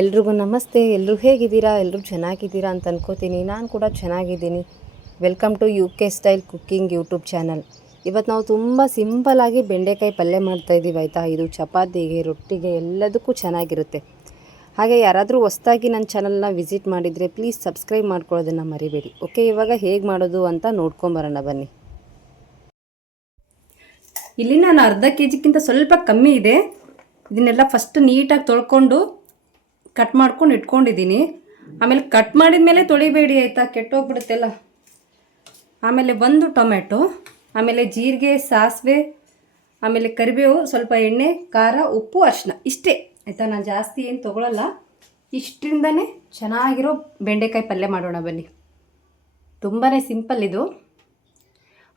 ಎಲ್ರಿಗೂ ನಮಸ್ತೆ. ಎಲ್ಲರೂ ಹೇಗಿದ್ದೀರಾ? ಎಲ್ಲರೂ ಚೆನ್ನಾಗಿದ್ದೀರಾ ಅಂತ ಅನ್ಕೋತೀನಿ. ನಾನು ಕೂಡ ಚೆನ್ನಾಗಿದ್ದೀನಿ. Welcome to U K style cooking YouTube channel. ಇವತ್ತು ನಾವು ತುಂಬ ಸಿಂಪಲ್ಲಾಗಿ ಬೆಂಡೆಕಾಯಿ ಪಲ್ಯ ಮಾಡ್ತಾಯಿದ್ದೀವಿ ಆಯಿತಾ. ಇದು ಚಪಾತಿಗೆ, ರೊಟ್ಟಿಗೆ ಎಲ್ಲದಕ್ಕೂ ಚೆನ್ನಾಗಿರುತ್ತೆ. ಹಾಗೆ ಯಾರಾದರೂ ಹೊಸ್ದಾಗಿ ನನ್ನ ಚಾನಲ್ನ ವಿಸಿಟ್ ಮಾಡಿದರೆ ಪ್ಲೀಸ್ ಸಬ್ಸ್ಕ್ರೈಬ್ ಮಾಡ್ಕೊಳ್ಳೋದನ್ನು ಮರಿಬೇಡಿ. ಓಕೆ, ಇವಾಗ ಹೇಗೆ ಮಾಡೋದು ಅಂತ ನೋಡ್ಕೊಂಬರೋಣ ಬನ್ನಿ. ಇಲ್ಲಿ ನಾನು ಅರ್ಧ ಕೆ.ಜಿಗಿಂತ ಸ್ವಲ್ಪ ಕಮ್ಮಿ ಇದೆ. ಇದನ್ನೆಲ್ಲ ಫಸ್ಟ್ ನೀಟಾಗಿ ತೊಳ್ಕೊಂಡು ಕಟ್ ಮಾಡ್ಕೊಂಡು ಇಟ್ಕೊಂಡಿದ್ದೀನಿ. ಆಮೇಲೆ ಕಟ್ ಮಾಡಿದ ಮೇಲೆ ತೊಳಿಬೇಡಿ ಆಯಿತಾ, ಕೆಟ್ಟೋಗ್ಬಿಡುತ್ತೆಲ್ಲ. ಆಮೇಲೆ ಒಂದು ಟೊಮೆಟೊ, ಆಮೇಲೆ ಜೀರಿಗೆ, ಸಾಸಿವೆ, ಆಮೇಲೆ ಕರಿಬೇವು, ಸ್ವಲ್ಪ ಎಣ್ಣೆ, ಖಾರ, ಉಪ್ಪು, ಅರಿಶಿನ, ಇಷ್ಟೇ ಆಯಿತಾ. ನಾನು ಜಾಸ್ತಿ ಏನು ತೊಗೊಳಲ್ಲ. ಇಷ್ಟರಿಂದನೇ ಚೆನ್ನಾಗಿರೋ ಬೆಂಡೆಕಾಯಿ ಪಲ್ಯ ಮಾಡೋಣ ಬನ್ನಿ. ತುಂಬಾ ಸಿಂಪಲ್ ಇದು.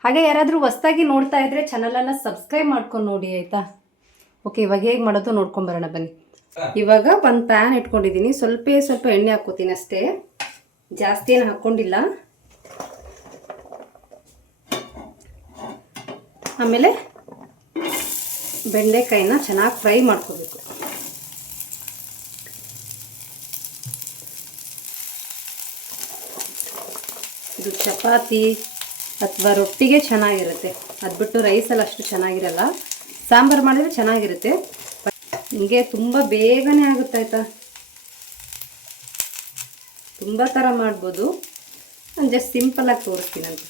ಹಾಗೆ ಯಾರಾದರೂ ಹೊಸ್ದಾಗಿ ನೋಡ್ತಾ ಇದ್ದರೆ ಚಾನಲನ್ನು ಸಬ್ಸ್ಕ್ರೈಬ್ ಮಾಡ್ಕೊಂಡು ನೋಡಿ ಆಯಿತಾ. ಓಕೆ, ಇವಾಗ ಹೇಗೆ ಮಾಡೋದು ನೋಡ್ಕೊಂಬರೋಣ ಬನ್ನಿ. ಇವಾಗ ಒಂದು ಪ್ಯಾನ್ ಇಟ್ಕೊಂಡಿದ್ದೀನಿ. ಸ್ವಲ್ಪ ಎಣ್ಣೆ ಹಾಕ್ಕೋತೀನಿ ಅಷ್ಟೇ, ಜಾಸ್ತಿ ಏನು ಹಾಕ್ಕೊಂಡಿಲ್ಲ. ಆಮೇಲೆ ಬೆಂಡೆಕಾಯಿನ ಚೆನ್ನಾಗಿ ಫ್ರೈ ಮಾಡ್ಕೋಬೇಕು. ಇದು ಚಪಾತಿ ಅಥವಾ ರೊಟ್ಟಿಗೆ ಚೆನ್ನಾಗಿರುತ್ತೆ. ಅದು ಬಿಟ್ಟು ರೈಸಲ್ಲಿ ಅಷ್ಟು ಚೆನ್ನಾಗಿರಲ್ಲ. ಸಾಂಬಾರು ಮಾಡಿದರೆ ಚೆನ್ನಾಗಿರುತ್ತೆ. ನಿಮಗೆ ತುಂಬ ಬೇಗನೆ ಆಗುತ್ತೆ ಆಯಿತಾ. ತುಂಬ ಥರ ಮಾಡ್ಬೋದು. ನಾನು ಜಸ್ಟ್ ಸಿಂಪಲ್ಲಾಗಿ ತೋರಿಸ್ತೀನಂತೆ.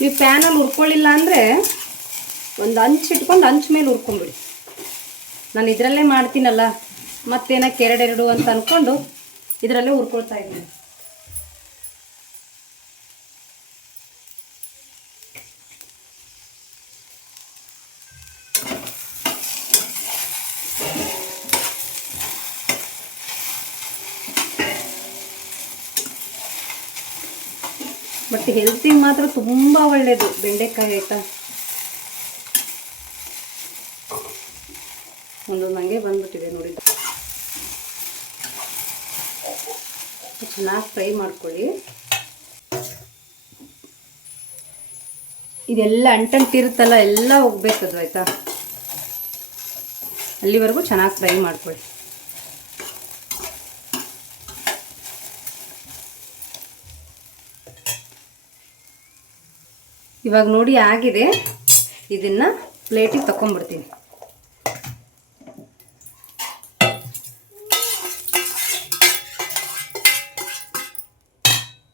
ನೀವು ಪ್ಯಾನಲ್ಲಿ ಹುರ್ಕೊಳ್ಳಿಲ್ಲ ಅಂದರೆ ಒಂದು ಹಂಚು ಇಟ್ಕೊಂಡು ಹಂಚು ಮೇಲೆ ಹುರ್ಕೊಂಬಿಡಿ. ನಾನು ಇದರಲ್ಲೇ ಮಾಡ್ತೀನಲ್ಲ, ಮತ್ತೇನಕ್ಕೆ ಎರಡೆರಡು ಅಂತ ಅಂದ್ಕೊಂಡು ಇದರಲ್ಲೇ ಹುರ್ಕೊಳ್ತಾ ಇದ್ದೀನಿ. ಬಟ್ ಹೆಲ್ತಿಗೆ ಮಾತ್ರ ತುಂಬ ಒಳ್ಳೆಯದು ಬೆಂಡೆಕಾಯಿ ಆಯಿತಾ. ಒಂದೊಂದು ಹಂಗೆ ಬಂದ್ಬಿಟ್ಟಿದೆ ನೋಡಿ. ಚೆನ್ನಾಗಿ ಫ್ರೈ ಮಾಡ್ಕೊಳ್ಳಿ. ಇದೆಲ್ಲ ಅಂಟಂಟಿರುತ್ತಲ್ಲ, ಎಲ್ಲ ಹೋಗ್ಬೇಕದು ಆಯಿತಾ. ಅಲ್ಲಿವರೆಗೂ ಚೆನ್ನಾಗಿ ಫ್ರೈ ಮಾಡ್ಕೊಳ್ಳಿ. ಇವಾಗ ನೋಡಿ ಆಗಿದೆ. ಇದನ್ನು ಪ್ಲೇಟಿಗೆ ತಗೊಂಡ್ಬಿಡ್ತೀನಿ.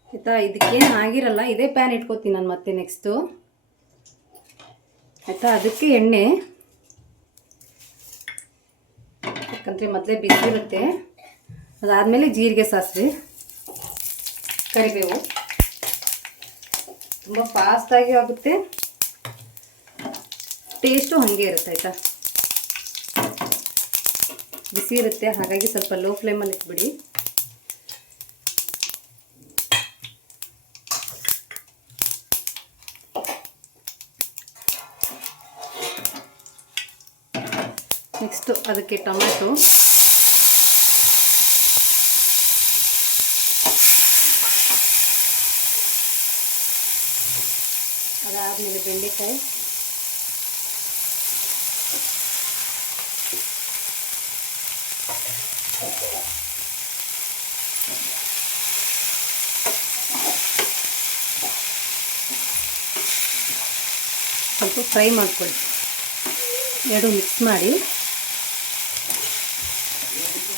ಆಯಿತಾ. ಇದಕ್ಕೇನು ಆಗಿರಲ್ಲ. ಇದೇ ಪ್ಯಾನ್ ಇಟ್ಕೋತೀನಿ ನಾನು ಮತ್ತೆ ನೆಕ್ಸ್ಟು ಆಯಿತಾ. ಅದಕ್ಕೆ ಎಣ್ಣೆ, ಯಾಕಂದರೆ ಮೊದಲೇ ಬಿಸಿ ಇರುತ್ತೆ. ಅದಾದಮೇಲೆ ಜೀರಿಗೆ, ಸಾಸಿವೆ, ಕರಿಬೇವು. ತುಂಬ ಫಾಸ್ಟಾಗಿ ಆಗುತ್ತೆ, ಟೇಸ್ಟು ಹಾಗೆ ಇರುತ್ತೆ ಆಯಿತಾ. ಬಿಸಿ ಇರುತ್ತೆ, ಹಾಗಾಗಿ ಸ್ವಲ್ಪ ಲೋ ಫ್ಲೇಮಲ್ಲಿ ಇಟ್ಬಿಡಿ. ನೆಕ್ಸ್ಟು ಅದಕ್ಕೆ ಟೊಮೆಟೊ, ಅದಾದಮೇಲೆ ಬೆಂಡೆಕಾಯಿ, ಸ್ವಲ್ಪ ಫ್ರೈ ಮಾಡ್ಕೊಳ್ಳಿ. ಎರಡು ಮಿಕ್ಸ್ ಮಾಡಿ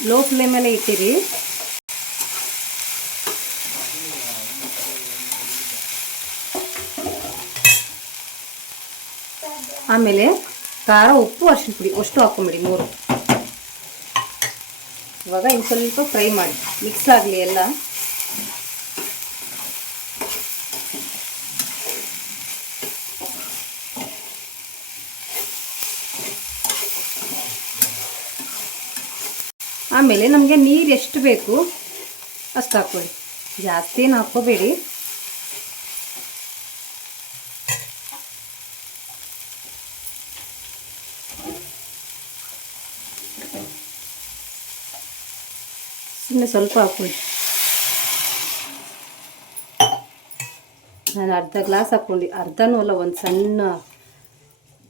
ಲೋ ಫ್ಲೇಮಲ್ಲೇ ಇಟ್ಟಿರಿ. ಆಮೇಲೆ ಖಾರ, ಉಪ್ಪು, ಅರಿಶಿನ ಪುಡಿ ಅಷ್ಟು ಹಾಕ್ಕೊಂಬಿಡಿ, 3. ಇವಾಗ ಇನ್ನು ಸ್ವಲ್ಪ ಫ್ರೈ ಮಾಡಿ ಮಿಕ್ಸ್ ಆಗಲಿ ಎಲ್ಲ. ಆಮೇಲೆ ನಮಗೆ ನೀರು ಎಷ್ಟು ಬೇಕು ಅಷ್ಟು ಹಾಕ್ಕೊಳ್ಳಿ. ಜಾಸ್ತಿ ಏನು ಹಾಕ್ಕೋಬೇಡಿ. ಸುಮ್ಮನೆ ಸ್ವಲ್ಪ ಹಾಕ್ಕೊಳ್ಳಿ. ನಾನು ಅರ್ಧ ಗ್ಲಾಸ್ ಹಾಕ್ಕೊಂಡು, ಅರ್ಧನೂ ಅಲ್ಲ, ಒಂದು ಸಣ್ಣ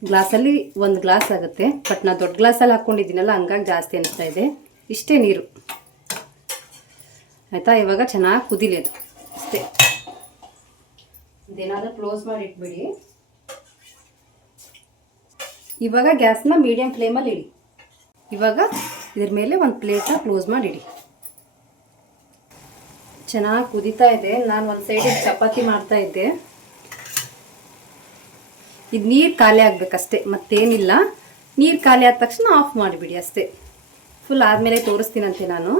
ಗ್ಲಾಸಲ್ಲಿ 1 ಗ್ಲಾಸ್ ಆಗುತ್ತೆ. ಬಟ್ ನಾನು ದೊಡ್ಡ ಗ್ಲಾಸಲ್ಲಿ ಹಾಕ್ಕೊಂಡಿದ್ದೀನಲ್ಲ, ಹಂಗಾಗಿ ಜಾಸ್ತಿ ಅನಿಸ್ತಾ ಇದೆ. ಇಷ್ಟೇ ನೀರು ಆಯಿತಾ. ಇವಾಗ ಚೆನ್ನಾಗಿ ಕುದಿಲಿ ಅದು ಅಷ್ಟೇ. ಇದೇನಾದರೂ ಕ್ಲೋಸ್ ಮಾಡಿ ಇಟ್ಬಿಡಿ. ಇವಾಗ ಗ್ಯಾಸ್ನ ಮೀಡಿಯಮ್ ಫ್ಲೇಮಲ್ಲಿ ಇಡಿ. ಇವಾಗ ಇದ್ರ ಮೇಲೆ ಒಂದು ಪ್ಲೇಟ್ನ ಕ್ಲೋಸ್ ಮಾಡಿಡಿ. ಚೆನ್ನಾಗಿ ಕುದೀತಾ ಇದೆ. ನಾನು ಒಂದು ಸೈಡಿಗೆ ಚಪಾತಿ ಮಾಡ್ತಾ ಇದ್ದೆ. ಇದು ನೀರು ಖಾಲಿ ಆಗಬೇಕಷ್ಟೇ, ಮತ್ತೇನಿಲ್ಲ. ನೀರು ಖಾಲಿ ಆದ ತಕ್ಷಣ ಆಫ್ ಮಾಡಿಬಿಡಿ ಅಷ್ಟೇ. ಫುಲ್ ಆದಮೇಲೆ ತೋರಿಸ್ತೀನಂತೆ ನಾನು.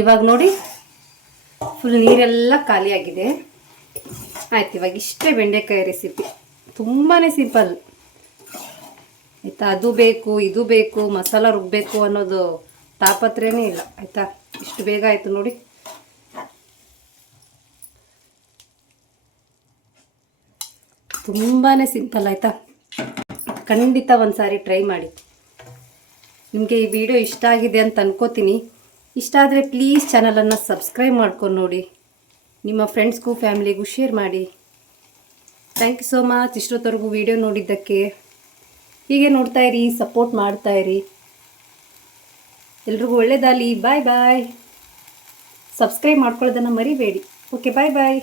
ಇವಾಗ ನೋಡಿ ಫುಲ್ ನೀರೆಲ್ಲ ಖಾಲಿಯಾಗಿದೆ. ಆಯ್ತು, ಇವಾಗ ಇಷ್ಟೇ ಬೆಂಡೆಕಾಯಿ ರೆಸಿಪಿ. ತುಂಬಾ ಸಿಂಪಲ್ ಆಯಿತಾ. ಅದು ಬೇಕು ಇದು ಬೇಕು ಮಸಾಲ ರುಬ್ಬಬೇಕು ಅನ್ನೋದು ತಾಪತ್ರೆನೇ ಇಲ್ಲ ಆಯಿತಾ. ಇಷ್ಟು ಬೇಗ ಆಯಿತು ನೋಡಿ. ತುಂಬಾ ಸಿಂಪಲ್ ಆಯಿತಾ. ಖಂಡಿತ ಒಂದು ಸಾರಿ ಟ್ರೈ ಮಾಡಿ. ನಿಮಗೆ ಈ ವಿಡಿಯೋ ಇಷ್ಟ ಆಗಿದೆ ಅಂತ ಅನ್ಕೋತೀನಿ. ಇಷ್ಟ ಆದರೆ ಪ್ಲೀಸ್ ಚಾನಲನ್ನು ಸಬ್ಸ್ಕ್ರೈಬ್ ಮಾಡ್ಕೊಂಡು ನೋಡಿ. ನಿಮ್ಮ ಫ್ರೆಂಡ್ಸ್ಗೂ ಫ್ಯಾಮಿಲಿಗೂ ಶೇರ್ ಮಾಡಿ. ಥ್ಯಾಂಕ್ ಯು ಸೋ ಮಚ್ ಇಷ್ಟೊತ್ತವರೆಗೂ ವಿಡಿಯೋ ನೋಡಿದ್ದಕ್ಕೆ. ಹೀಗೆ ನೋಡ್ತಾಯಿರಿ, ಸಪೋರ್ಟ್ ಮಾಡ್ತಾಯಿರಿ. ಎಲ್ರಿಗೂ ಒಳ್ಳೆಯದಾಗಲಿ. ಬಾಯ್ ಬಾಯ್. ಸಬ್ಸ್ಕ್ರೈಬ್ ಮಾಡ್ಕೊಳ್ಳೋದನ್ನು ಮರಿಬೇಡಿ. ಓಕೆ, ಬಾಯ್ ಬಾಯ್.